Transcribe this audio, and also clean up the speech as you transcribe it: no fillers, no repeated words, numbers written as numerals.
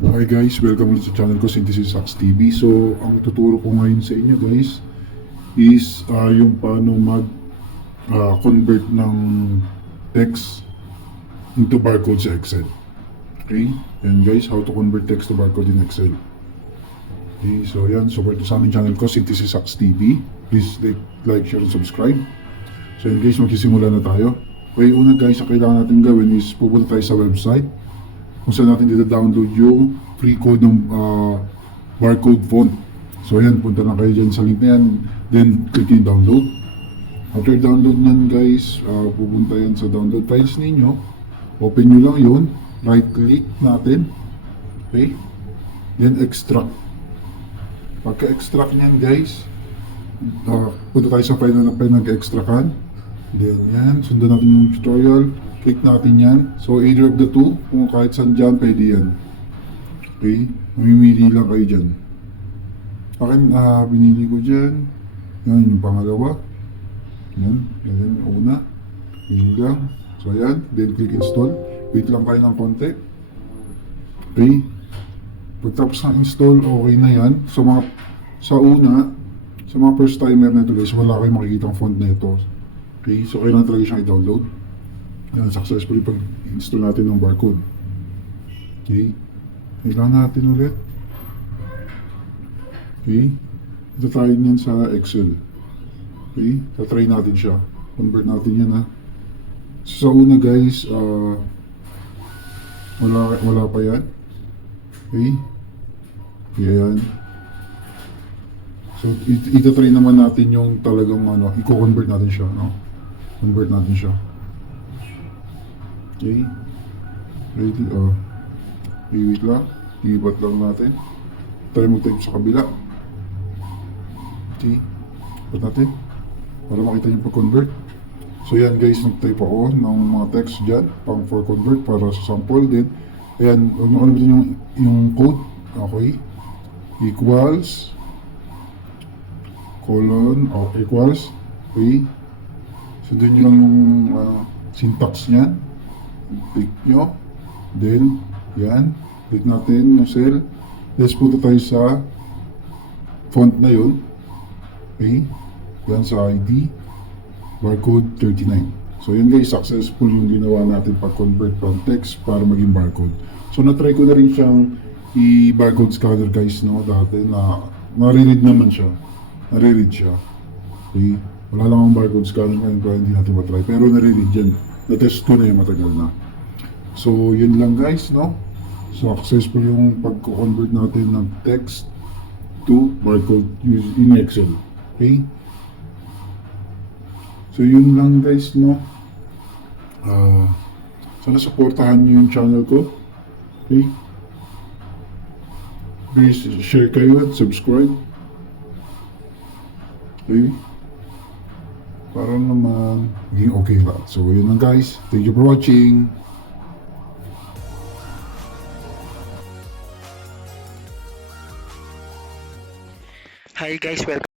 Hi guys, welcome ulit sa channel ko, Synthesis Sax TV. So, ang tuturo ko ngayon sa inyo guys is yung paano mag-convert ng text into barcode sa Excel. Okay? Yan guys, how to convert text to barcode in Excel. Okay, so yan, support sa aming channel ko, Synthesis Sax TV. Please like, share, and subscribe. So yan guys, magsisimula na tayo. Okay, una guys, ang kailangan natin gawin is pupunta tayo sa website kung saan natin dito-download yung free code ng barcode font. So ayan, punta na kayo dyan sa link na yan, then click yung download. After download nyan guys, pupunta yan sa download files ninyo, open nyo lang yun, right click natin, okay, then extract. Pagka-extract nyan guys, punta tayo sa file na nag-extractan, then yan, sundan natin yung tutorial, click natin yan. So either of the two, kung kahit saan dyan, pwede yan. Okay, mamimili lang kayo dyan. Akin, binili ko dyan. Yan, yung pangalawa. Yan, yan, una. Yan lang. So yan, then click install. Wait lang kayo ng konti. Okay. Pagtapos ng install, okay na yan. So sa mga first timer na ito guys, wala kayong makikita ang font na ito. Okay, so kailangan talaga siyang i-download. Yan, successfully pag-install natin ng barcode. Okay, kailangan natin ulit. Okay, ito tayo niyan sa Excel. Okay, tatry natin siya. Convert natin yan ha. So sa una guys, wala pa yan. Okay, yan. So itatry naman natin yung talagang i-convert natin siya, no? Convert natin siya. Okay, ready, wait lang, iibat lang natin. Try mag-type sa kabila. Okay, ibat natin para makita yung pag-convert. So yan guys, nag-type ako ng mga text dyan pang for convert para sa sample din. Ayan, huwag nyo kalimutan yung code. Okay, equals colon equals. Okay, so dun nyo lang yung syntax nya. Click nyo, then yan, click natin yung cell. Let's punta tayo sa font na yun. Okay, yan sa ID barcode 39. So yan guys, successful yung ginawa natin pag-convert from text para maging barcode. So na-try ko na rin siyang i-barcode scanner guys, no, dati na nare-read naman siya, nare-read siya. Okay, wala lang ang barcode scanner ngayon kaya hindi natin matry, pero nare-read yan. Na-test ko na yung matagal na. So yun lang guys, no, successful yung pag-convert natin ng text to barcode in Excel. Okay, so yun lang guys, no. Sana supportahan nyo yung channel ko. Okay, please share kayo at subscribe. Okay, para naman maging okay lahat. So yun lang guys, thank you for watching. Hi guys, welcome.